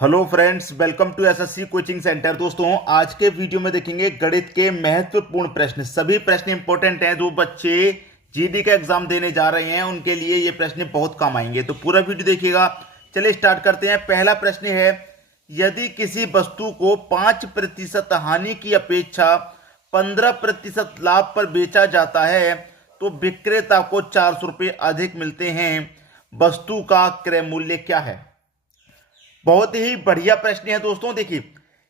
Hello friends, welcome to SSC coaching centre. दोस्तों, आज के वीडियो में देखेंगे गणित के महत्वपूर्ण प्रश्न। सभी प्रश्न इंपॉर्टेंट हैं। जो बच्चे जीडी का एग्जाम देने जा रहे हैं उनके लिए ये प्रश्न बहुत काम आएंगे, तो पूरा वीडियो देखिएगा। चलिए स्टार्ट करते हैं। पहला प्रश्न है, यदि किसी वस्तु को 5% हानि की अपेक्षा 15% लाभ पर बेचा जाता है तो विक्रेता को 400 रुपये अधिक मिलते हैं। वस्तु का क्रय मूल्य क्या है? बहुत ही बढ़िया प्रश्न है दोस्तों। देखिए,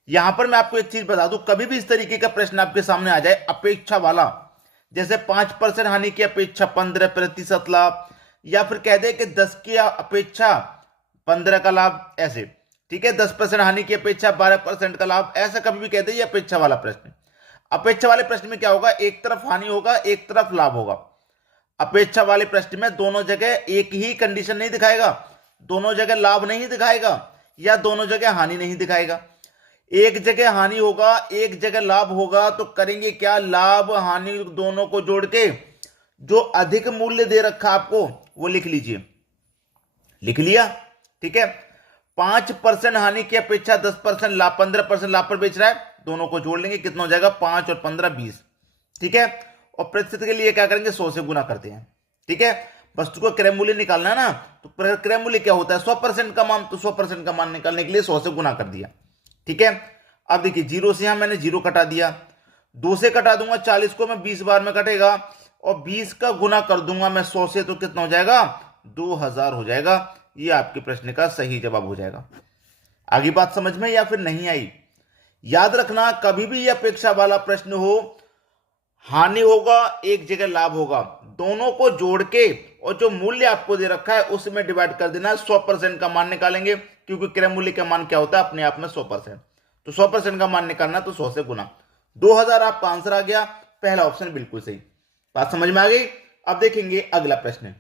यहां पर मैं आपको एक चीज बता दूं, कभी भी इस तरीके का प्रश्न आपके सामने आ जाए अपेक्षा वाला, जैसे 5% हानि की अपेक्षा 15% लाभ, या फिर कह दे कि 10 की अपेक्षा 15 का लाभ, ऐसे ठीक है। 10% हानि की अपेक्षा 12% का लाभ, ऐसा कभी भी कह दे, ये अपेक्षा वाला प्रश्न। अपेक्षा वाले प्रश्न में क्या होगा, एक तरफ हानि होगा, एक तरफ लाभ होगा। अपेक्षा वाले प्रश्न में दोनों जगह एक ही कंडीशन नहीं दिखाएगा, दोनों जगह लाभ नहीं दिखाएगा, या दोनों जगह हानि नहीं दिखाएगा। एक जगह हानि होगा, एक जगह लाभ होगा, तो करेंगे क्या, लाभ हानि दोनों को जोड़ के जो अधिक मूल्य दे रखा आपको वो लिख लीजिए। लिख लिया, ठीक है। 5% हानि की अपेक्षा 10% लाभ, 15% लाभ पर बेच रहा है, दोनों को जोड़ लेंगे, कितना हो जाएगा, 5 और 15 20, ठीक है। और प्रतिशत के लिए क्या करेंगे, 100 से गुना करते हैं, ठीक है। वस्तु का क्रय मूल्य निकालना है ना, तो क्रय मूल्य क्या होता है, 100% का मान, तो 100% का मान निकालने के लिए 100 से गुना कर दिया, ठीक है। अब देखिए, 0 से यहां मैंने 0 कटा दिया, 2 से कटा दूंगा 40 को मैं, 20 बार में कटेगा, और 20 का गुना कर दूंगा मैं 100 से, तो कितना हो जाएगा, 2000 हो जाएगा। ये आपके प्रश्न का सही जवाब हो जाएगा। आगे बात समझ में या फिर नहीं आई? याद रखना, कभी भी यह अपेक्षा वाला प्रश्न हो, हानि होगा, एक जगह लाभ होगा, दोनों को जोड़ के और जो मूल्य आपको दे रखा है उसमें डिवाइड कर देना। 100% का मान निकालेंगे, क्योंकि क्रय मूल्य का मान क्या होता है, अपने आप में 100%। तो 100% का मान निकालना, तो 100 से गुना। 2000 आपका आंसर आ गया। पहला ऑप्शन बिल्कुल सही। बात समझ में आ गई? अब देखेंगे अगला प्रश्न।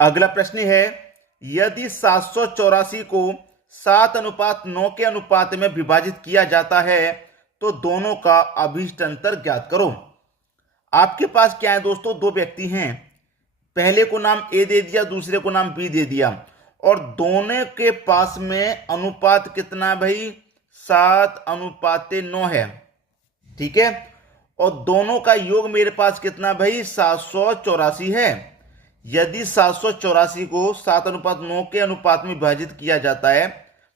अगला प्रश्न है, यदि 784 को 7:9 के अनुपात में विभाजित किया जाता है तो दोनों का अभिष्ट अंतर ज्ञात करो। आपके पास क्या है दोस्तों, दो व्यक्ति हैं, पहले को नाम ए दे दिया, दूसरे को नाम बी दे दिया, और दोनों के पास में अनुपात कितना है भाई, 7:9 है, ठीक है। और दोनों का योग मेरे पास कितना भाई, 784 है। यदि 784 को 7:9 के अनुपात में विभाजित किया जाता है,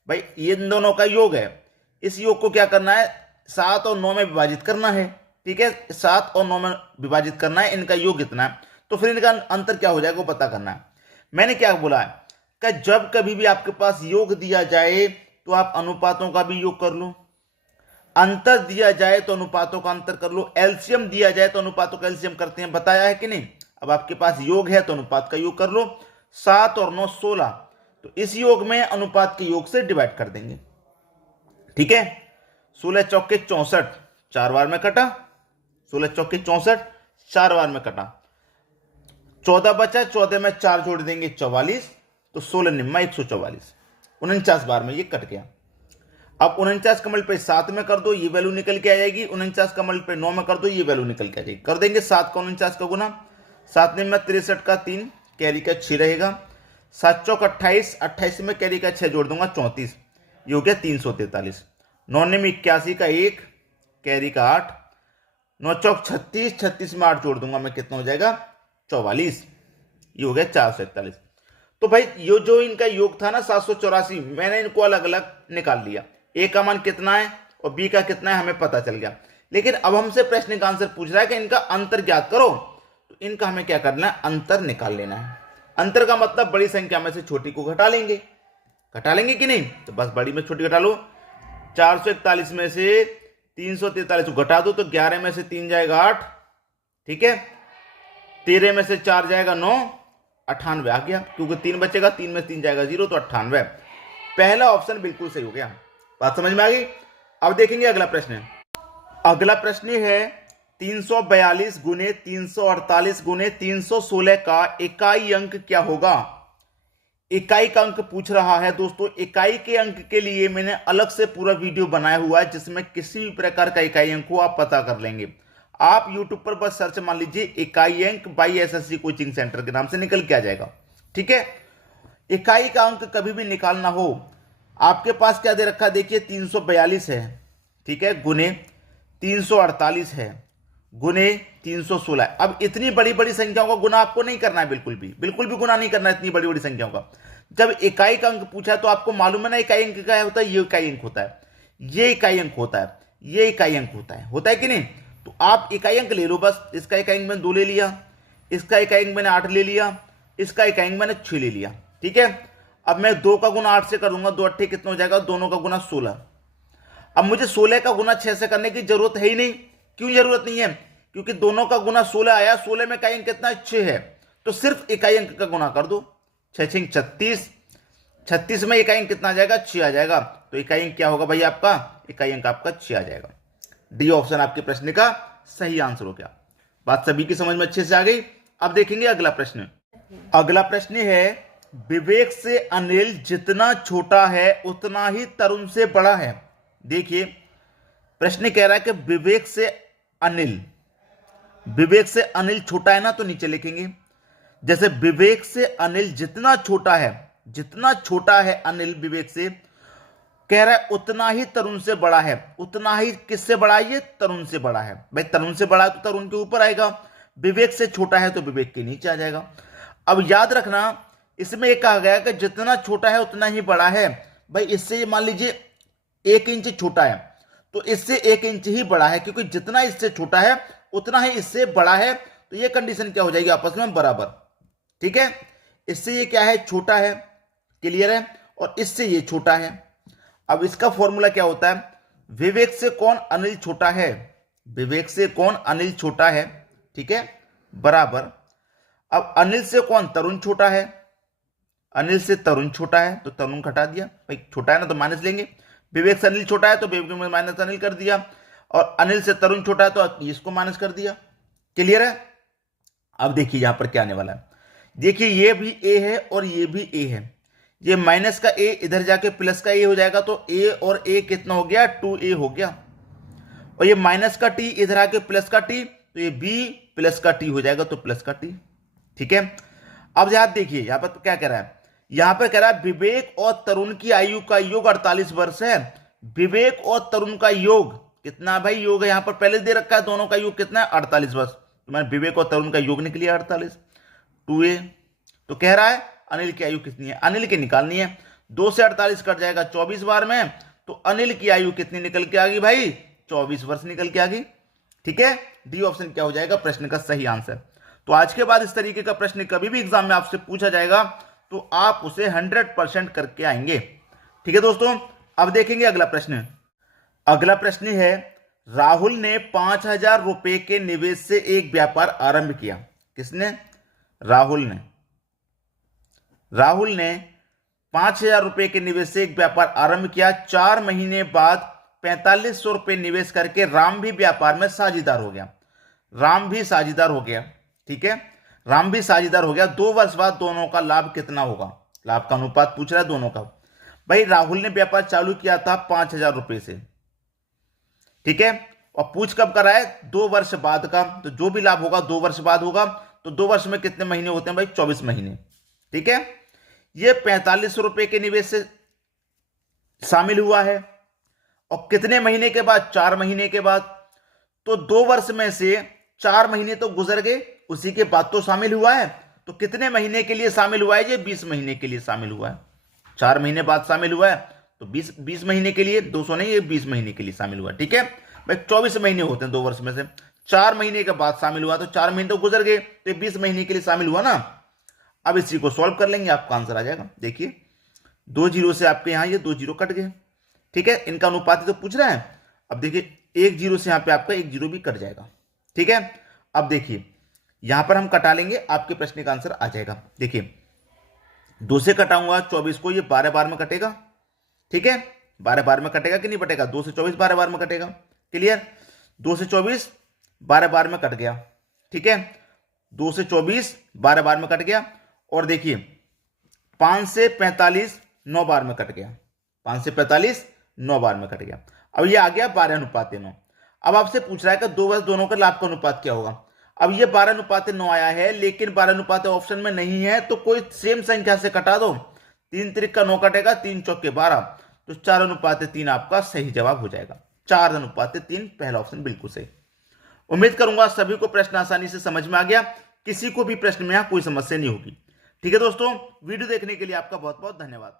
भाई ये दोनों का योग है, इस योग को क्या करना है, 7 और 9 में विभाजित करना है, ठीक है। 7 और 9 में विभाजित करना है, इनका योग कितना है, तो फिर इनका अंतर क्या हो जाएगा वो पता करना है। मैंने क्या बोला है कि जब कभी भी आपके पास योग दिया जाए तो आप अनुपातों का भी योग कर लो, अंतर दिया जाए तो अनुपातों का अंतर कर लो, एलसीएम दिया जाए तो अनुपातों का एलसीएम करते हैं, बताया है कि नहीं। अब आपके पास योग है तो अनुपात का योग कर लो। 7 और 9 16, तो इस योग में अनुपात के योग से डिवाइड कर देंगे, ठीक है। 16 चौके 64, 4 बार में कटा, 16 चौके 64, 4 बार में कटा, 14 बचा, 14 में 4 जोड़ देंगे 44, तो 16 निम्मा 144, 49 बार में ये कट गया। अब 49 का मल्टीप्लाई 7 में कर दो, ये वैल्यू निकल के आ जाएगी। 49 का मल्टीप्लाई 9 में कर दो, ये वैल्यू निकल के आ जाएगी। कर देंगे 7 का 49 का गुना, 7 निम्मा 63 का 3, कैरी का 6 रहेगा, 7 चौक 28, 28 में कैरी का 6 जोड़ दूंगा 34, ये हो गया 343। 9 निम्न 81 का 1, कैरी का 8, 9 चौक 36, 36 में 8 जोड़ दूंगा मैं, कितना हो जाएगा 44, ये हो गया 441। तो भाई ये जो इनका योग था ना 784, मैंने इनको अलग अलग निकाल लिया। ए का मान कितना है और बी का कितना है हमें पता चल गया। लेकिन अब हमसे प्रश्न का आंसर पूछ रहा है कि इनका अंतर ज्ञात करो, तो इनका हमें क्या करना है, अंतर निकाल लेना है। अंतर का मतलब बड़ी संख्या में से छोटी को घटा लेंगे, घटा लेंगे कि नहीं, तो बस बड़ी में छोटी घटा लो। 441 में से 343 को घटा दो तो 11 में से 3 जाएगा 8, ठीक है। 13 में से 4 जाएगा 9, 98 आ गया, क्योंकि 3 बचेगा, 3 में 3 जाएगा 0, तो 98। पहला ऑप्शन बिल्कुल सही हो गया। बात समझ में आ गई? अब देखेंगे अगला प्रश्न। अगला प्रश्न है, 342 गुने 348 गुने 316 का इकाई अंक क्या होगा। इकाई का अंक पूछ रहा है दोस्तों। इकाई के अंक के लिए मैंने अलग से पूरा वीडियो बनाया हुआ है, जिसमें किसी भी प्रकार का इकाई अंक को आप पता कर लेंगे। आप YouTube पर बस सर्च मान लीजिए इकाई अंक बाई एसएससी कोचिंग सेंटर के नाम से निकल के आ जाएगा, ठीक है। इकाई का अंक कभी भी निकालना हो, आपके पास क्या दे रखा है, देखिए 342 है, ठीक है, गुने 348 है, गुने 316 है। अब इतनी बड़ी बड़ी संख्याओं का गुना आपको नहीं करना है, बिल्कुल भी गुना नहीं करना है इतनी बड़ी बड़ी संख्याओं का। जब इकाई का अंक पूछा तो आपको मालूम है ना इकाई अंक क्या होता है, ये इकाई अंक होता है, ये इकाई अंक होता है, ये इकाई अंक होता है कि नहीं। तो आप इकाई अंक ले लो बस। इसका इकाई अंक मैंने 2 ले लिया, इसका इकाई अंक मैंने 8 ले लिया, इसका इकाई अंक मैंने 6 ले लिया, ठीक है। अब मैं 2 का गुना 8 से करूंगा, 2 अट्ठे कितना हो जाएगा, दोनों का गुना 16। अब मुझे 16 का गुना 6 से करने की जरूरत है ही नहीं। क्यों जरूरत नहीं है, क्योंकि दोनों का गुना 16 आया, 16 में इकाई अंक कितना है, 6 है, तो सिर्फ इकाई अंक का गुना कर दो, 6 6 36, 36 में इकाई अंक कितना आ जाएगा, 6 आ जाएगा। तो इकाई अंक क्या होगा भाई आपका, इकाई अंक आपका 6 आ जाएगा। डी ऑप्शन आपके प्रश्न का सही आंसर हो गया। बात सभी की समझ में अच्छे से आ गई। अब देखेंगे अगला प्रश्न। अगला प्रश्न है, विवेक से अनिल जितना छोटा है उतना ही तरुण से बड़ा है। देखिए प्रश्न कह रहा है कि विवेक से अनिल छोटा है ना, तो नीचे लिखेंगे जैसे विवेक से अनिल जितना छोटा है अनिल विवेक से, कह रहा है उतना ही तरुण से बड़ा है। उतना ही किससे बड़ा है, ये तरुण से बड़ा है। भाई तरुण से बड़ा है तो तरुण के ऊपर आएगा, विवेक से छोटा है तो विवेक के नीचे आ जाएगा। अब याद रखना इसमें एक कहा गया कि जितना छोटा है उतना ही बड़ा है। भाई इससे मान लीजिए 1 इंच छोटा है तो इससे 1 इंच ही बड़ा है, क्योंकि जितना इससे छोटा है उतना ही इससे बड़ा है। तो ये कंडीशन क्या हो जाएगी, आपस में बराबर, ठीक है। इससे ये क्या है, छोटा है, क्लियर है, और इससे ये छोटा है। अब इसका फॉर्मूला क्या होता है, विवेक से कौन अनिल छोटा है, विवेक से कौन अनिल छोटा है, ठीक है, बराबर। अब अनिल से कौन तरुण छोटा है, अनिल से तरुण छोटा है तो तरुण घटा दिया, भाई छोटा है ना तो माइनस लेंगे। विवेक से अनिल छोटा है तो विवेक में माइनस अनिल कर दिया, और अनिल से तरुण छोटा है तो इसको माइनस कर दिया, क्लियर है। अब देखिए यहां पर क्या आने वाला है, देखिए ये भी ए है और ये भी ए है, ये माइनस का ए इधर जाके प्लस का ए हो जाएगा, तो ए और ए कितना हो गया, 2a हो गया। और ये माइनस का टी इधर आके प्लस का टी, तो ये b प्लस का टी हो जाएगा, तो प्लस का टी, ठीक है। अब यहां देखिए यहां पर क्या कह रहा है, यहां पर कह रहा है विवेक और तरुण की आयु का योग 48 वर्ष है। विवेक और तरुण का योग कितना भाई, योग है यहां पर पहले दे रखा है, दोनों का योग कितना है, 48 वर्ष। तो मैंने विवेक और तरुण का योग निकली 48, 2a। तो कह रहा है अनिल की आयु कितनी है, अनिल की निकालनी है। 2 से 48 कट जाएगा 24 बार में, तो अनिल की आयु कितनी निकल के आ गई भाई, 24 वर्ष निकल के आ गई, ठीक है। डी ऑप्शन क्या हो जाएगा प्रश्न का सही आंसर। तो आज के बाद इस तरीके का प्रश्न कभी भी एग्जाम में आपसे पूछा जाएगा तो आप उसे 100% करके आएंगे, ठीक है दोस्तों। अब देखेंगे अगला प्रश्न। अगला प्रश्न है, राहुल ने 5000 रुपए के निवेश से एक व्यापार आरंभ किया। किसने, राहुल ने 5000 रुपए के निवेश से एक व्यापार आरंभ किया। 4 महीने बाद 4500 रुपए निवेश करके राम भी व्यापार में साझेदार हो गया, ठीक है, राम भी साझेदार हो गया। 2 वर्ष बाद दोनों का लाभ कितना होगा, लाभ का अनुपात पूछ रहा है दोनों का। भाई राहुल ने व्यापार चालू किया था 5000 रुपए से, ठीक है, और पूछ कब करा है, 2 वर्ष बाद का। तो जो भी लाभ होगा 2 वर्ष बाद होगा। तो 2 वर्ष में कितने महीने होते हैं भाई, 24 महीने, ठीक है। ये 4500 रुपए के निवेश से शामिल हुआ है, और कितने महीने के बाद, 4 महीने के बाद। तो 2 वर्ष में से 4 महीने तो गुजर गए, उसी के बाद तो शामिल हुआ है। तो कितने महीने के लिए शामिल हुआ है, ये 20 महीने के लिए शामिल हुआ है। 4 महीने बाद शामिल हुआ है तो 20 महीने के लिए, 200 नहीं, ये 20 महीने के लिए शामिल हुआ, ठीक है भाई। 24 महीने होते हैं 2 वर्ष में से, 4 महीने के बाद शामिल हुआ, तो 4 महीने तो गुजर गए, तो ये 20 महीने के लिए शामिल हुआ ना। अब इसी को सॉल्व कर लेंगे, आपका आंसर आ जाएगा। देखिए 2 जीरो से आपके यहां ये 2 जीरो कट गए, ठीक है, इनका अनुपात तो पूछ रहा है। अब देखिए 1 जीरो से यहां पे आपका 1 जीरो भी कट जाएगा, ठीक है। अब देखिए यहां पर हम कटा लेंगे, आपके प्रश्न का आंसर आ जाएगा। देखिए 2 से कटाऊंगा 24 को, ये 12 बार में कटेगा, ठीक है, 12 बार में कटेगा कि नहीं कटेगा, 2 से 24 12 बार में कटेगा, क्लियर। 2 से 24 12 बार में कट गया, ठीक है, 2 से 24 12 बार में कट गया। और देखिए 5 से 45 9 बार में कट गया, 5 से 45 9 बार में कट गया। अब ये आ गया 12:9। अब आपसे पूछ रहा है कि 2 वर्ष दोनों का लाभ का अनुपात क्या होगा। अब ये 12:9 आया है, लेकिन 12 ऑप्शन में नहीं है, तो कोई सेम संख्या से कटा दो। 3 त्रिक का 9 कटेगा, 3 चौके 12, तो 4:3 आपका सही जवाब हो जाएगा। 4:3 पहला ऑप्शन बिल्कुल सही। उम्मीद करूंगा सभी को प्रश्न आसानी से समझ में आ गया, किसी को भी प्रश्न में यहां कोई समस्या नहीं होगी। ठीक है दोस्तों, वीडियो देखने के लिए आपका बहुत बहुत धन्यवाद।